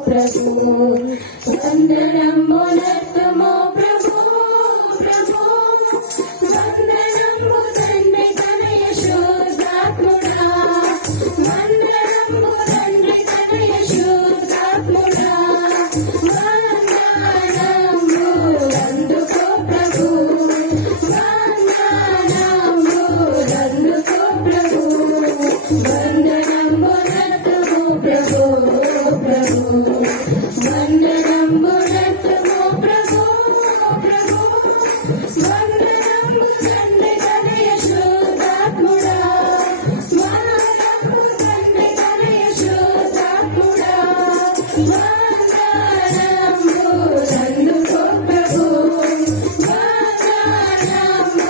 ప్రభు వందనము నర్తమో ప్రభు ప్రభు వందనము తండ్రి తనయ శుద్ధాత్ముడా వందనము తండ్రి తనయ శుద్ధాత్ముడా వందనము అందుకో ప్రభు వందనము అందుకో ప్రభు వందనము నర్తమో ప్రభు ప్రభు వందనము నర్తమో ప్రభు ప్రభు వందనము తండ్రి తనయ శుద్ధాత్ముడా వందనము తండ్రి తనయ శుద్ధాత్ముడా వందనము అందుకో ప్రభు వందనము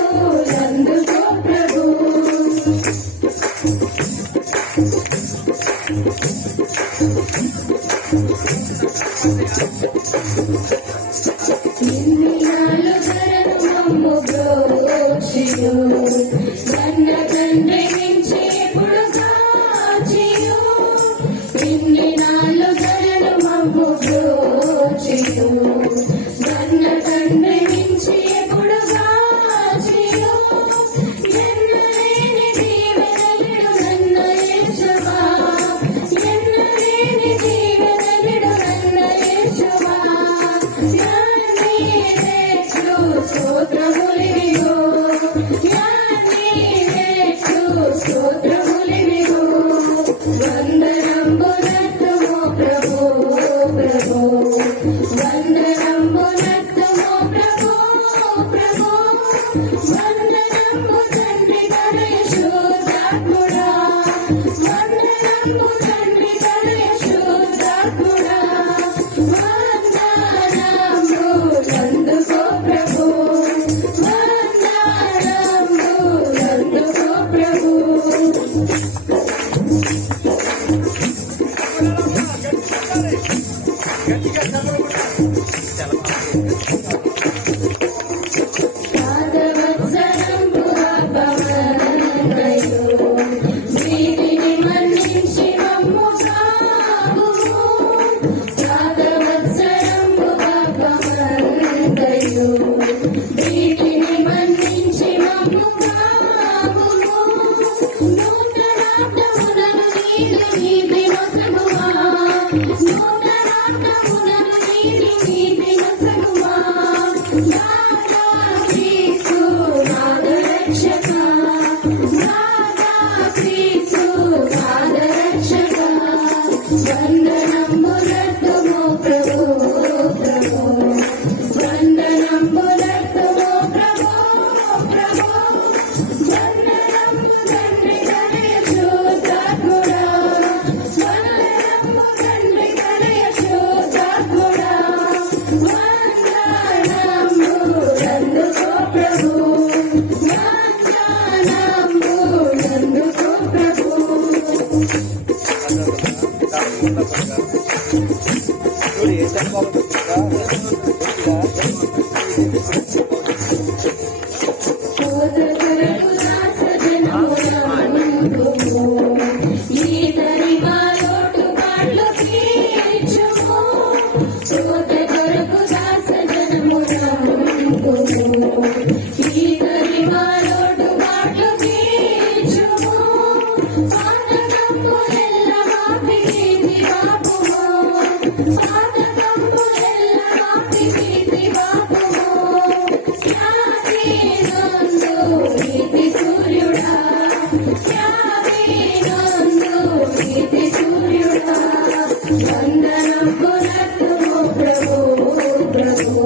అందుకో ప్రభు నిన్నాలు ధరను మమ్ము బ్రోచియు కన్న తండ్రి నుంచి ఎప్పుడు కాచియు నిన్నాలు ధరను మమ్ము బ్రోచియు కన్న తండ్రి నుంచి ఎప్పుడు కాచియు ఎన్నలేని దీవెనలుడు నన్న యేసువా ఎన్నలేని దీవెనలుడు నన్న యేసువా స్తోత్రములివిగో స్తోత్రములివిగో వందనంబు నర్తమో ప్రభు ప్రభు వందనంబు నర్తమో ప్రభు ప్రభు వందనంబు తండ్రి తనయ శుద్ధాత్ముడా వందనంబు తండ్రి తనయ శుద్ధాత్ముడా వందనంబు అందుకో ప్రభు వందనంబు అందుకో ప్రభు పాదవత్సరంబు అపవందయు వీరిని మన్నించి మమ్ము కావుము పాదవత్సరంబు అపవందయు వీరిని మన్నించి మమ్ము కావుము నూతనార్థములను నీదు నీతి నొసగుమా నూతనార్థములను నీదు నీతి నొసగుమా నాదా క్రీస్తు నాదరక్షక నాదా క్రీస్తు నాదరక్షక వందనంబు నర్తమో ప్రభు ప్రభు వందనంబు నర్తమో ప్రభు ప్రభు వందనంబు తండ్రి తనయ శుద్ధాత్ముడా వందనంబు తండ్రి తనయ శుద్ధాత్ముడా వందనంబు అందుకో ప్రభు వందనంబు అందుకో ప్రభు సోదరులకు దాసజనములందుము ఈతరి మాలోటు పాటలు తీర్చుము సోదరులకు దాసజనములందుము ఈతరి మాలోటు పాటలు తీర్చుము పాతకంబులెల్ల మాపికి దివాపుము పాతకంబులెల్ల మాపికి దివాపుము ఖ్యాతినందు నీతి సూర్యుడా ఖ్యాతినందు నీతి సూర్యుడా వందనంబు నర్తమో ప్రభు ప్రభు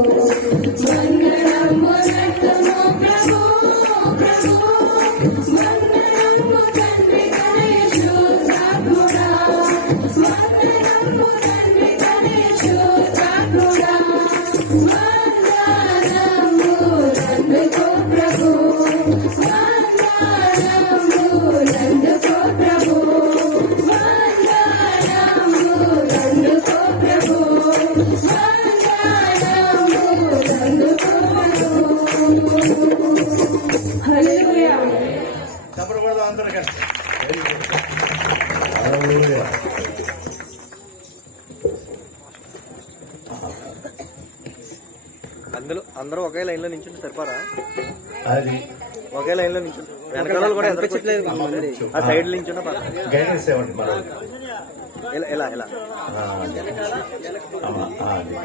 వందనంబు నర్తమో ప్రభు ప్రభు వందనంబు తండ్రి తనయ శుద్ధాత్ముడా వందనంబు తండ్రి తనయ శుద్ధాత్ముడా వందనంబు అందుకో ప్రభు వందనంబు అందుకో ప్రభు వందనంబు అందుకో ప్రభు అందరూ ఒకే లైన్ లో నించుంటే సరిపోరా? అది ఒకే లైన్ లో నించుంటే వెనకాల కూడా ఆ సైడ్ నించున్నా గైడెన్స్ ఏమంటే మనం ఇలా ఇలా ఇలా అది